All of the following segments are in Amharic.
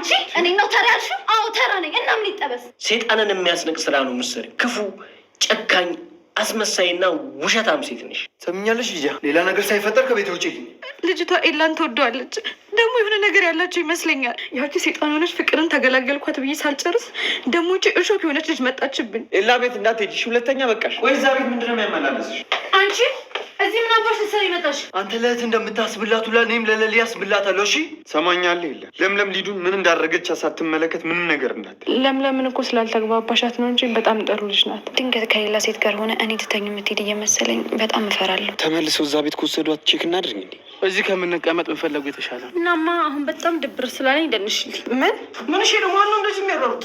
አንቺ እኔ ነው ተራ ያልሽው? አዎ ተራ ነኝ። እና ምን ይጠበስ? ሴጣንን የሚያስንቅ ስራ ነው ምሰሪ። ክፉ፣ ጨካኝ፣ አስመሳይና ውሸታም ሴት ነሽ። ሰምኛለሽ? ልጃ ሌላ ነገር ሳይፈጠር ከቤት ውጭ። ልጅቷ ኤላን ትወደዋለች። ደግሞ የሆነ ነገር ያላቸው ይመስለኛል። ያቺ ሴጣን ሆነች ፍቅርን ተገላገልኳት ብዬ ሳልጨርስ ደግሞ ውጭ እሾክ የሆነች ልጅ መጣችብን። ኤላ ቤት እንዳትሄጂሽ፣ ሁለተኛ በቃሽ። ወይ እዛ ቤት ምንድነው የሚያመላለስሽ? አንቺ እዚህ ምን አባሽ ልትሰሪ መጣሽ? አንተ ለእህት እንደምታስብላት ሁላ እኔም ለለሊ አስብላታለሁ። እሺ ሰማኛለህ? የለ ለምለም ሊዱን ምን እንዳደረገች ሳትመለከት ምንም ነገር እንዳትል። ለምለምን እኮ ስላልተግባባሻት ነው እንጂ በጣም ጥሩ ልጅ ናት። ድንገት ከሌላ ሴት ጋር ሆነ እኔ ትተኝ የምትሄድ እየመሰለኝ በጣም እፈራለሁ። ተመልሰው እዛ ቤት ከወሰዷት ቼክ እናድርግ እንዴ? እዚህ ከምንቀመጥ ብንፈለጉ የተሻለ ነው። እናማ አሁን በጣም ድብር ስላለኝ ደንሽልኝ። ምን እሺ ደግሞ አለው እንደዚህ የሚያሯሩጥ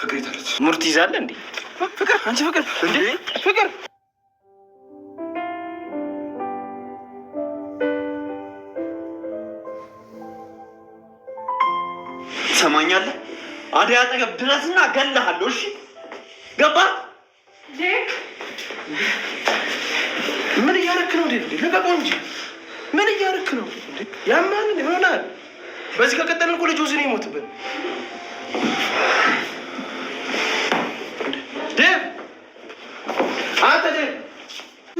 ፍቅር ይታለት ሙርት ይዛለ እንዴ? ፍቅር አንቺ ፍቅር እንዴ? ፍቅር ትሰማኛለህ? አደይ አጠገብ ድረስና እገልሃለሁ። እሺ ገባ? ምን እያደረክ ነው? ልቀቀው እንጂ ምን እያደረክ ነው? ያማን ይሆናል። በዚህ ከቀጠልን እኮ ልጅ ወዝኔ ይሞትብን። አንተ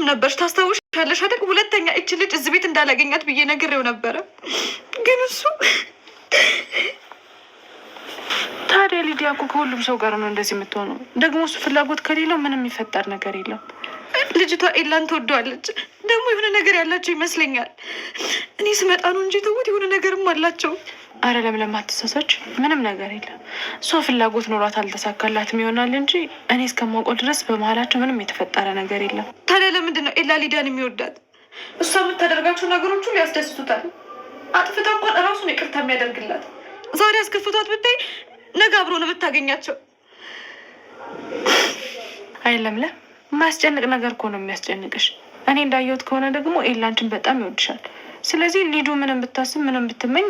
ነበርሽ ታስታውሻለሽ አይደል? ሁለተኛ እች ልጅ እዚህ ቤት እንዳላገኛት ብዬ ነግሬው ነበረ፣ ግን እሱ ታዲያ ሊዲያ እኮ ከሁሉም ሰው ጋር ነው እንደዚህ የምትሆነው። ደግሞ እሱ ፍላጎት ከሌለው ምንም የሚፈጠር ነገር የለም። ልጅቷ ኤላን ትወደዋለች። ደግሞ የሆነ ነገር ያላቸው ይመስለኛል። እኔ ስመጣ ነው እንጂ ተውት፣ የሆነ ነገርም አላቸው። አረ ለምለም አትሳሳች፣ ምንም ነገር የለም። እሷ ፍላጎት ኖሯት አልተሳካላትም ይሆናል እንጂ እኔ እስከማውቀው ድረስ በመሀላቸው ምንም የተፈጠረ ነገር የለም። ታዲያ ለምንድን ነው ኤላ ሊዲያን የሚወዳት? እሷ የምታደርጋቸው ነገሮች ሁሉ ያስደስቱታል። አጥፍታ እንኳን እራሱን ይቅርታ የሚያደርግላት። ዛሬ አስከፍቷት ብታይ ነገ አብሮ ነው ብታገኛቸው። አይ ለምለም የማያስጨንቅ ነገር እኮ ነው የሚያስጨንቅሽ። እኔ እንዳየሁት ከሆነ ደግሞ ኤላ አንቺን በጣም ይወድሻል። ስለዚህ ሊዱ ምንም ብታስብ ምንም ብትመኝ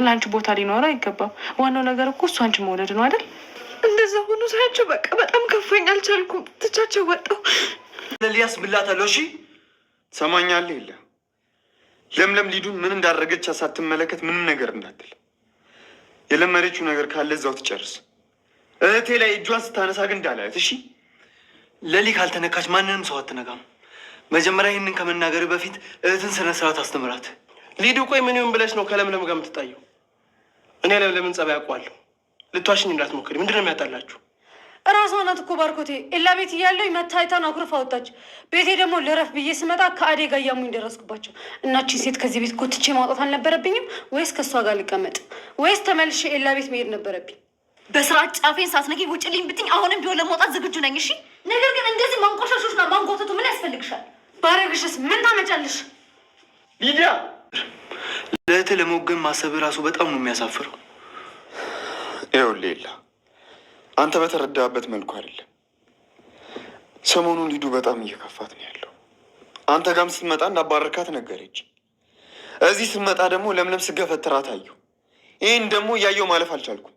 ለአንቺ ቦታ ሊኖረው አይገባም። ዋናው ነገር እኮ እሱ አንቺ መውደድ ነው አይደል? እንደዛ ሆኖ ሳያቸው በቃ በጣም ከፋኝ፣ አልቻልኩም። ትቻቸው ወጣሁ። ለሊያስ ብላታለሁ። እሺ ሰማኛለህ? የለ ለምለም ሊዱን ምን እንዳደረገች ሳትመለከት ምንም ነገር እንዳትል። የለመደችው ነገር ካለ እዛው ትጨርስ። እህቴ ላይ እጇን ስታነሳ ግን እንዳላያት። እሺ ለሊ ካልተነካች ማንንም ሰው አትነካም። መጀመሪያ ይህንን ከመናገር በፊት እህትን ስነ ስርዓት አስተምራት። ሊዱ ቆይ ምን ይሁን ብለሽ ነው ከለምለም ጋር የምትጣየው? እኔ ለምለምን ጸባይ አውቀዋለሁ። ልትዋሽኝ እንዳትሞክሪ። ምንድን ነው የሚያጣላችሁ? እራሷ ናት እኮ ባርኮቴ። ኤላ ቤት እያለሁ መታይታን አኩርፋ ወጣች። ቤቴ ደግሞ ልረፍ ብዬ ስመጣ ከአዴ ጋር እያሙኝ ደረስኩባቸው። እናችን ሴት ከዚህ ቤት ጎትቼ ማውጣት አልነበረብኝም? ወይስ ከእሷ ጋር ልቀመጥ? ወይስ ተመልሼ ኤላ ቤት መሄድ ነበረብኝ? በስርዓት ጫፌን ሳትነቂ ውጭልኝ ብትኝ አሁንም ቢሆን ለመውጣት ዝግጁ ነኝ። እሺ ነገር ግን እንደዚህ ማንቆሻሾችና ማንጎተቱ ምን ያስፈልግሻል? ባረግሽስ ምን ታመጫለሽ? ሊዲያ ለእህትህ ለመወገን ማሰብ ራሱ በጣም ነው የሚያሳፍረው። ይኸውልህ ኤላ አንተ በተረዳበት መልኩ አይደለም። ሰሞኑን ሊዱ በጣም እየከፋት ነው ያለው። አንተ ጋርም ስትመጣ እንዳባረካት ነገረች። እዚህ ስትመጣ ደግሞ ለምለም ስገፈትራት አየሁ። ይህን ደግሞ እያየሁ ማለፍ አልቻልኩም።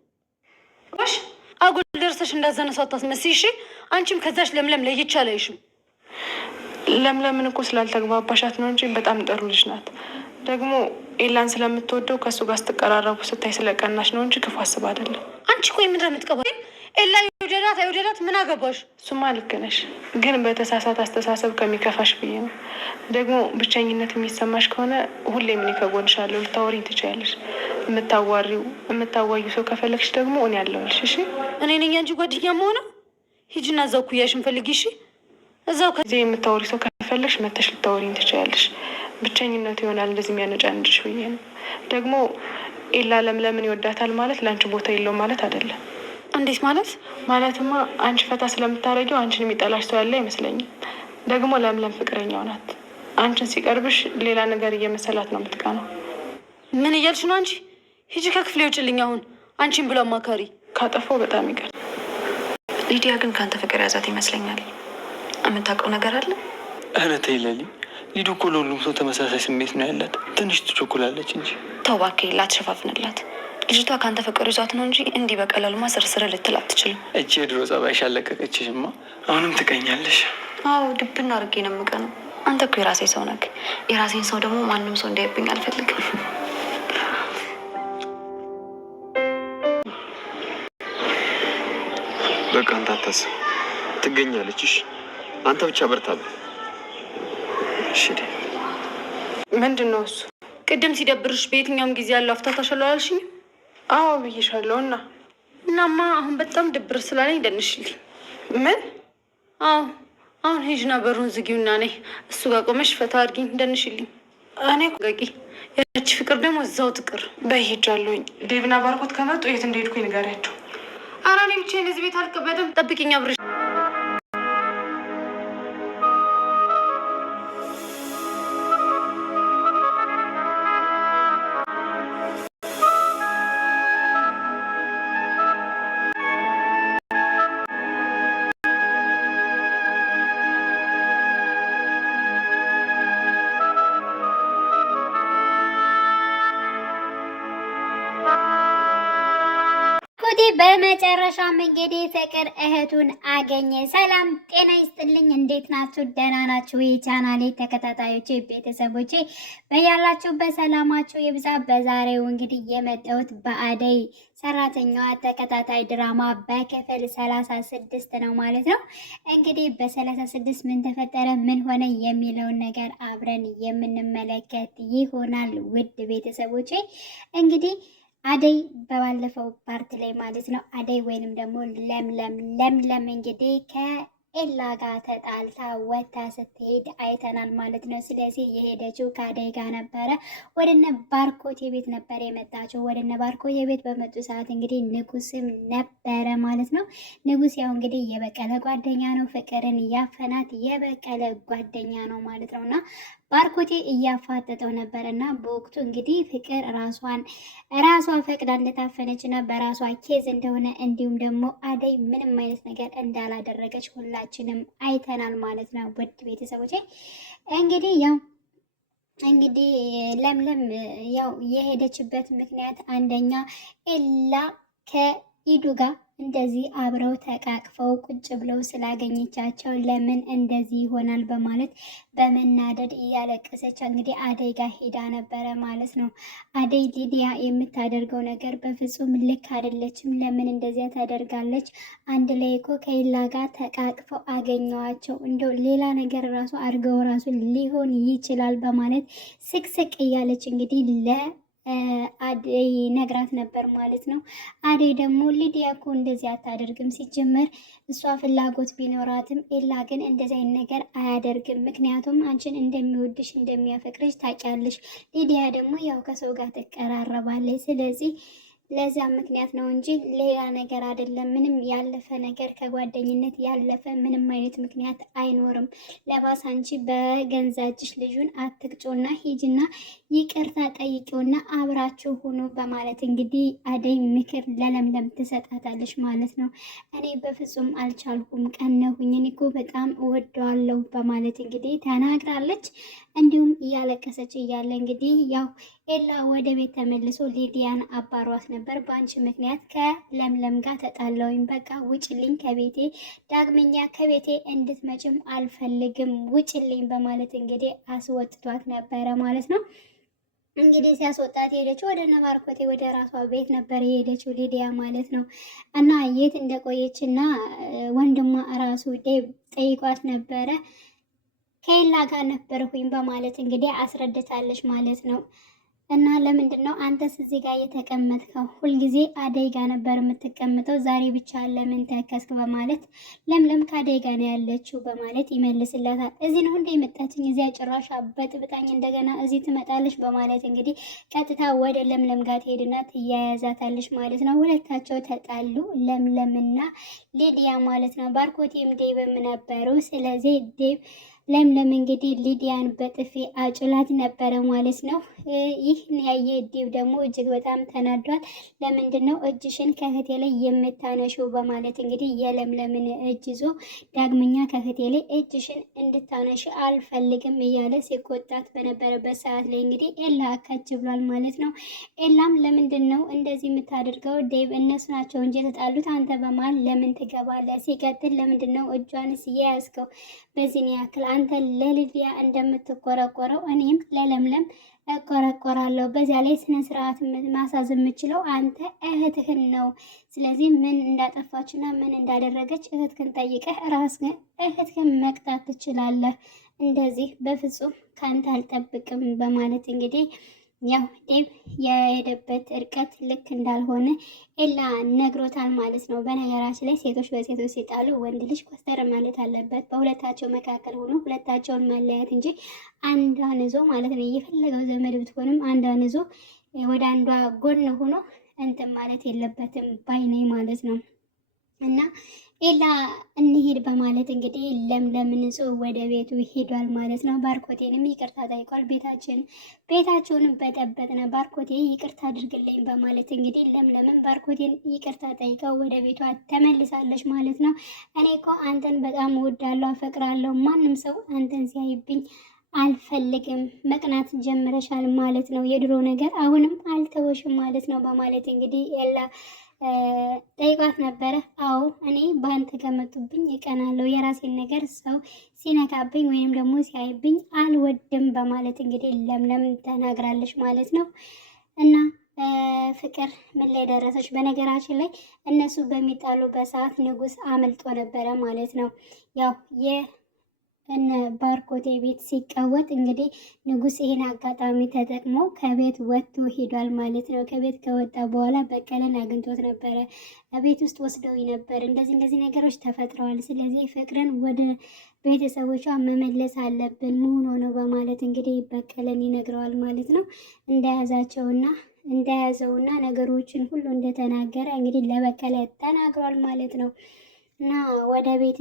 እሺ አጉል ደርሰሽ እንዳዘነሳው አታስመስይ። እሺ አንቺም ከዛሽ ለምለም ለይቼ አላይሽም። ለምለምን እኮ ስላልተግባባሻት ነው እንጂ በጣም ጥሩ ልጅ ናት። ደግሞ ኤላን ስለምትወደው ከእሱ ጋር ስትቀራረቡ ስታይ ስለቀናሽ ነው እንጂ ክፉ አስብ አይደለም። አንቺ ቆይ ምንድን ነው የምትቀባው? ኤላ ይወደዳት አይወደዳት ምን አገባሽ? እሱማ ልክ ነሽ፣ ግን በተሳሳት አስተሳሰብ ከሚከፋሽ ብዬ ነው። ደግሞ ብቸኝነት የሚሰማሽ ከሆነ ሁሌም እኔ ከጎንሻለሁ፣ ልታወሪኝ ትችያለሽ። የምታዋዩ ሰው ከፈለግሽ ደግሞ እኔ አለሁልሽ። እሺ እኔ ነኝ አንቺ ጓደኛ መሆነ። ሂጂና እዛው ኩያሽን ፈልጊ። እሺ እዛው ከዚህ የምታወሪ ሰው ከፈለግሽ መተሽ ልታወሪኝ ትችያለሽ። ብቸኝነቱ ይሆናል እንደዚህ የሚያነጫንጭሽ ብዬ ነው። ደግሞ ኤላ ለምለምን ይወዳታል ማለት ለአንቺ ቦታ የለውም ማለት አይደለም። እንዴት ማለት? ማለትማ አንቺ ፈታ ስለምታደርጊው አንቺን የሚጠላሽ ሰው ያለ አይመስለኝም። ደግሞ ለምለም ፍቅረኛው ናት። አንቺን ሲቀርብሽ ሌላ ነገር እየመሰላት ነው የምትቀናው። ምን እያልሽ ነው አንቺ? ሂጂ ከክፍሌ ውጭልኝ አሁን። አንቺን ብሎ አማካሪ ካጠፋው በጣም ይቀር። ሊዲያ ግን ከአንተ ፍቅር ያዛት ይመስለኛል። የምታውቀው ነገር አለ? እህነተ ይለሊ ሊዱ እኮ ለሁሉም ሰው ተመሳሳይ ስሜት ነው ያላት። ትንሽ ትቸኩላለች እንጂ። ተው እባክህ ላትሸፋፍንላት። ልጅቷ ከአንተ ፍቅር ይዟት ነው እንጂ እንዲህ በቀላሉማ ስርስር ልትል አትችልም። እቺ የድሮ ጸባይሽ አለቀቀችሽማ። አሁንም ትቀኛለሽ። አዎ ድብና አድርጌ ነው የምቀነው። አንተ እኮ የራሴ ሰው ነህ። የራሴን ሰው ደግሞ ማንም ሰው እንዳይብኝ አልፈልግም። በቃ አንተ አታስብ፣ ትገኛለች። እሺ አንተ ብቻ በርታለህ። እሺ ምንድን ነው እሱ? ቅድም ሲደብርሽ በየትኛውም ጊዜ ያለው አፍታታሻለሁ አላልሽኝ? አዎ ብዬሻለሁ። እናማ አሁን በጣም ድብር ስላለኝ ደንሽልኝ። ምን? አዎ አሁን ሂጂና በሩን ዝጊውና ነይ እሱ ጋር ቆመሽ ፈታ አድርጊኝ፣ ደንሽልኝ። እኔ ቆቂ ያቺ ፍቅር ደግሞ እዛው ትቅር። በይሄጃለሁኝ። ዴቭና ባርኮት ከመጡ የት እንደሄድኩኝ ንገሪያቸው። ኧረ እኔ ብቻዬን እዚህ ቤት አልቀመጥም። ጠብቂኝ አብረሽ። በመጨረሻም እንግዲህ ፍቅር እህቱን አገኘ። ሰላም ጤና ይስጥልኝ። እንዴት ናችሁ? ደህና ናችሁ? የቻናሌ ተከታታዮቼ ቤተሰቦቼ በያላችሁበት ሰላማችሁ ይብዛ። በዛሬው እንግዲህ የመጣሁት በአደይ ሰራተኛዋ ተከታታይ ድራማ በክፍል 36 ነው ማለት ነው። እንግዲህ በ36 ምን ተፈጠረ ምን ሆነ የሚለውን ነገር አብረን የምንመለከት ይሆናል። ውድ ቤተሰቦቼ እንግዲህ አደይ በባለፈው ፓርት ላይ ማለት ነው አደይ ወይንም ደግሞ ለምለም እንግዲህ ከኤላ ጋር ተጣልታ ወታ ስትሄድ አይተናል ማለት ነው። ስለዚህ የሄደችው ከአደይ ጋር ነበረ። ወደነ ባርኮቴ ቤት ነበር የመጣችው። ወደነ ባርኮቴ ቤት በመጡ ሰዓት እንግዲህ ንጉስም ነበረ ማለት ነው። ንጉስ ያው እንግዲህ የበቀለ ጓደኛ ነው። ፍቅርን እያፈናት የበቀለ ጓደኛ ነው ማለት ነውና ባርኮቴ እያፋጠጠው ነበር እና በወቅቱ እንግዲህ ፍቅር ራሷ ፈቅዳ እንደታፈነች እና በራሷ ኬዝ እንደሆነ እንዲሁም ደግሞ አደይ ምንም አይነት ነገር እንዳላደረገች ሁላችንም አይተናል ማለት ነው። ውድ ቤተሰቦቼ እንግዲህ ለምለም ያው የሄደችበት ምክንያት አንደኛ ኤላ ከኢዱ ጋር እንደዚህ አብረው ተቃቅፈው ቁጭ ብለው ስላገኘቻቸው ለምን እንደዚህ ይሆናል በማለት በመናደድ እያለቀሰች እንግዲህ አደይ ጋር ሄዳ ነበረ ማለት ነው። አደይ ሊዲያ የምታደርገው ነገር በፍጹም ልክ አይደለችም። ለምን እንደዚያ ታደርጋለች? አንድ ላይ እኮ ከኤላ ጋር ተቃቅፈው አገኘዋቸው። እንደው ሌላ ነገር ራሱ አድርገው ራሱ ሊሆን ይችላል በማለት ስቅስቅ እያለች እንግዲህ አደይ ነግራት ነበር ማለት ነው። አደይ ደግሞ ሊዲያ እኮ እንደዚህ አታደርግም፣ ሲጀመር እሷ ፍላጎት ቢኖራትም ኤላ ግን እንደዚህ አይነት ነገር አያደርግም። ምክንያቱም አንቺን እንደሚወድሽ እንደሚያፈቅርሽ ታውቂያለሽ። ሊዲያ ደግሞ ያው ከሰው ጋር ትቀራረባለች። ስለዚህ ለዛ ምክንያት ነው እንጂ ሌላ ነገር አይደለም። ምንም ያለፈ ነገር ከጓደኝነት ያለፈ ምንም አይነት ምክንያት አይኖርም። ለባስ አንቺ በገንዛጅሽ ልጁን አትቅጮና ሂጅና ይቅርታ ጠይቂውና አብራችሁ ሆኖ በማለት እንግዲህ አደይ ምክር ለለምለም ትሰጣታለች ማለት ነው። እኔ በፍጹም አልቻልኩም፣ ቀነሁኝ፣ እኔ እኮ በጣም እወደዋለሁ በማለት እንግዲህ ተናግራለች። እንዲሁም እያለቀሰች እያለ እንግዲህ ያው ኤላ ወደ ቤት ተመልሶ ሊዲያን አባሯት ነበር። በአንቺ ምክንያት ከለምለም ጋር ተጣላሁኝ፣ በቃ ውጭልኝ ከቤቴ፣ ዳግመኛ ከቤቴ እንድትመጭም አልፈልግም፣ ውጭልኝ በማለት እንግዲህ አስወጥቷት ነበረ ማለት ነው። እንግዲህ ሲያስወጣት የሄደችው ወደ ባርኮቴ ወደ ራሷ ቤት ነበር የሄደችው ሊዲያ ማለት ነው። እና የት እንደቆየች እና ወንድሟ ራሱ ዴቭ ጠይቋት ነበረ። ከኤላ ጋር ነበርኩኝ በማለት እንግዲህ አስረድታለች ማለት ነው። እና ለምንድን ነው አንተስ እዚህ ጋር የተቀመጥከው? ሁልጊዜ አደይ ጋር ነበር የምትቀምጠው፣ ዛሬ ብቻ ለምን ተከስክ? በማለት ለምለም ከአደይ ጋር ነው ያለችው በማለት ይመልስላታል። እዚህ ነው እንደ የመጣችኝ፣ እዚያ ጭራሽ በጥብጣኝ እንደገና እዚህ ትመጣለች በማለት እንግዲህ ቀጥታ ወደ ለምለም ጋር ትሄድና ትያያዛታለች ማለት ነው። ሁለታቸው ተጣሉ፣ ለምለምና ሊዲያ ማለት ነው። ባርኮቴም ዴቭም ነበሩ። ስለዚህ ዴቭ ለምለም እንግዲህ ሊዲያን በጥፊ አጭላት ነበረ ማለት ነው። ይህን ያየ ዴቭ ደግሞ እጅግ በጣም ተናዷል። ለምንድን ነው እጅሽን ከእህቴ ላይ የምታነሺው? በማለት እንግዲህ የለምለምን እጅ ይዞ ዳግመኛ ከእህቴ ላይ እጅሽን እንድታነሺ አልፈልግም እያለ ሲቆጣት በነበረበት ሰዓት ላይ እንግዲህ ኤላ አካች ብሏል ማለት ነው። ኤላም ለምንድን ነው እንደዚህ የምታደርገው? ዴቭ እነሱ ናቸው እንጂ የተጣሉት፣ አንተ በመሀል ለምን ትገባለህ? ሲቀጥል ለምንድን ነው እጇንስ የያዝከው? በዚህን ያክል አንተ ለሊዲያ እንደምትቆረቆረው እኔም ለለምለም እቆረቆራለሁ። በዚያ ላይ ስነ ስርዓት ማሳዝ የምችለው አንተ እህትህን ነው። ስለዚህ ምን እንዳጠፋችና ምን እንዳደረገች እህትህን ጠይቀህ ራስህን እህትህን መቅጣት ትችላለህ። እንደዚህ በፍጹም ካንተ አልጠብቅም በማለት እንግዲህ ያው ዴቭ የሄደበት እርቀት ልክ እንዳልሆነ ኤላ ነግሮታል ማለት ነው። በነገራችን ላይ ሴቶች በሴቶች ሲጣሉ ወንድ ልጅ ኮስተር ማለት አለበት። በሁለታቸው መካከል ሆኖ ሁለታቸውን መለያየት እንጂ አንዷን ይዞ ማለት ነው የፈለገው ዘመድ ብትሆንም አንዷን ይዞ ወደ አንዷ ጎን ሆኖ እንትን ማለት የለበትም ባይኔ ማለት ነው። እና ኤላ እንሂድ በማለት እንግዲህ ለምለምን ይዞ ወደ ቤቱ ሄዷል ማለት ነው። ባርኮቴንም ይቅርታ ጠይቋል። ቤታቸውን በጠበጥነ ባርኮቴ ይቅርታ አድርግልኝ በማለት እንግዲህ ለምለምን ባርኮቴን ይቅርታ ጠይቀው ወደ ቤቷ ተመልሳለች ማለት ነው። እኔ እኮ አንተን በጣም እወዳለሁ፣ አፈቅራለሁ። ማንም ሰው አንተን ሲያይብኝ አልፈልግም። መቅናት ጀምረሻል ማለት ነው። የድሮ ነገር አሁንም አልተወሽም ማለት ነው በማለት እንግዲህ ኤላ ጠይቋት ነበረ። አዎ እኔ በአንተ ከመጡብኝ እቀናለሁ፣ የራሴን ነገር ሰው ሲነካብኝ ወይም ደግሞ ሲያይብኝ አልወድም በማለት እንግዲህ ለምለም ተናግራለች ማለት ነው። እና ፍቅር ምን ላይ ደረሰች? በነገራችን ላይ እነሱ በሚጣሉበት ሰዓት ንጉስ አመልጦ ነበረ ማለት ነው። ያው እነ ባርኮቴ ቤት ሲቀወጥ እንግዲህ ንጉስ ይሄን አጋጣሚ ተጠቅሞ ከቤት ወጥቶ ሄዷል ማለት ነው። ከቤት ከወጣ በኋላ በቀለን አግኝቶት ነበረ። ቤት ውስጥ ወስደው ነበር። እንደዚህ ነገሮች ተፈጥረዋል። ስለዚህ ፍቅርን ወደ ቤተሰቦቿ መመለስ አለብን መሆኑ ነው በማለት እንግዲህ በቀለን ይነግረዋል ማለት ነው። እንደያዘውና ነገሮችን ሁሉ እንደተናገረ እንግዲህ ለበቀለ ተናግሯል ማለት ነው። እና ወደ ቤት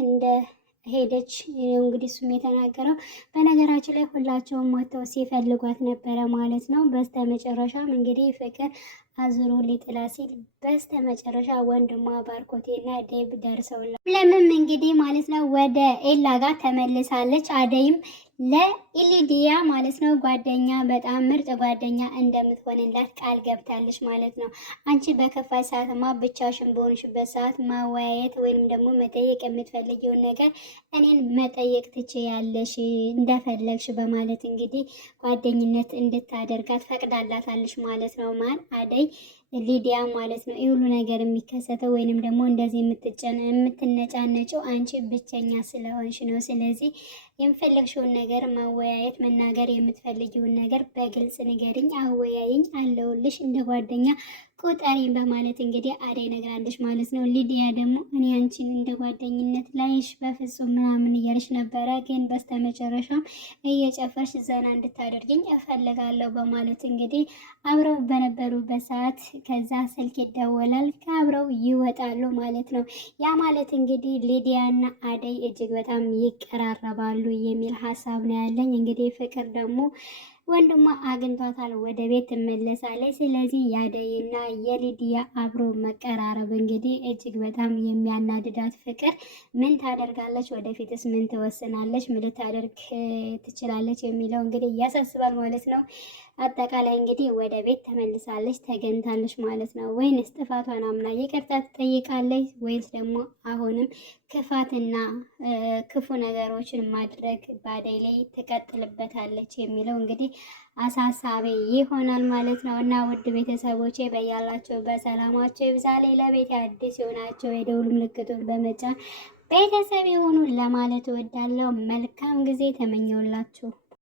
ሄደች እንግዲህ እሱም የተናገረው። በነገራችን ላይ ሁላቸውም ወጥተው ሲፈልጓት ነበረ ማለት ነው። በስተመጨረሻም እንግዲህ ፍቅር አዝሮ ሊጥላ ሲል በስተመጨረሻ ወንድሟ ባርኮቴና ዴቭ ደርሰውላ ለምም እንግዲህ ማለት ነው ወደ ኤላ ጋር ተመልሳለች። አደይም ለኢሊዲያ ማለት ነው ጓደኛ በጣም ምርጥ ጓደኛ እንደምትሆንላት ቃል ገብታለች ማለት ነው። አንቺ በከፋይ ሰዓትማ ብቻሽን በሆንሽበት ሰዓት ማወያየት ወይንም ደግሞ መጠየቅ የምትፈልጊውን ነገር እኔን መጠየቅ ትችያለሽ እንደፈለግሽ በማለት እንግዲህ ጓደኝነት እንድታደርጋት ፈቅዳላታለች ማለት ነው። ማን አደይ ሊዲያ ማለት ነው። ይህ ሁሉ ነገር የሚከሰተው ወይንም ደግሞ እንደዚህ የምትነጫነጨው አንቺ ብቸኛ ስለሆንሽ ነው። ስለዚህ የምፈልግሽውን ነገር ማወያየት መናገር የምትፈልጊውን ነገር በግልጽ ንገሪኝ፣ አወያይኝ፣ አለውልሽ እንደ ጓደኛ ቁጠሪኝ በማለት እንግዲህ አደይ ነግራለች ማለት ነው። ሊዲያ ደግሞ እኔ አንቺን እንደ ጓደኝነት ላይሽ በፍጹም ምናምን እያለች ነበረ፣ ግን በስተመጨረሻም እየጨፈርሽ ዘና እንድታደርግኝ እፈልጋለሁ በማለት እንግዲህ አብረው በነበሩበት ሰዓት ከዛ ስልክ ይደወላል፣ ከአብረው ይወጣሉ ማለት ነው። ያ ማለት እንግዲህ ሊዲያና አደይ እጅግ በጣም ይቀራረባሉ የሚል ሀሳብ ነው ያለኝ። እንግዲህ ፍቅር ደግሞ ወንድሟ አግኝቷታል፣ ወደ ቤት ትመለሳለች። ስለዚህ የአደይና የሊዲያ አብሮ መቀራረብ እንግዲህ እጅግ በጣም የሚያናድዳት ፍቅር ምን ታደርጋለች? ወደፊትስ ምን ትወስናለች? ምን ልታደርግ ትችላለች? የሚለው እንግዲህ ያሳስባል ማለት ነው። አጠቃላይ እንግዲህ ወደ ቤት ተመልሳለች፣ ተገኝታለች ማለት ነው። ወይንስ ጥፋቷን አምና ይቅርታ ትጠይቃለች ወይስ ደግሞ አሁንም ክፋትና ክፉ ነገሮችን ማድረግ በአደይ ላይ ትቀጥልበታለች የሚለው እንግዲህ አሳሳቢ ይሆናል ማለት ነው። እና ውድ ቤተሰቦቼ በያላቸው በሰላማቸው ይብዛሌ። ለቤት አዲስ የሆናቸው የደውል ምልክቱን በመጫን ቤተሰብ የሆኑ ለማለት እወዳለሁ። መልካም ጊዜ ተመኘውላችሁ።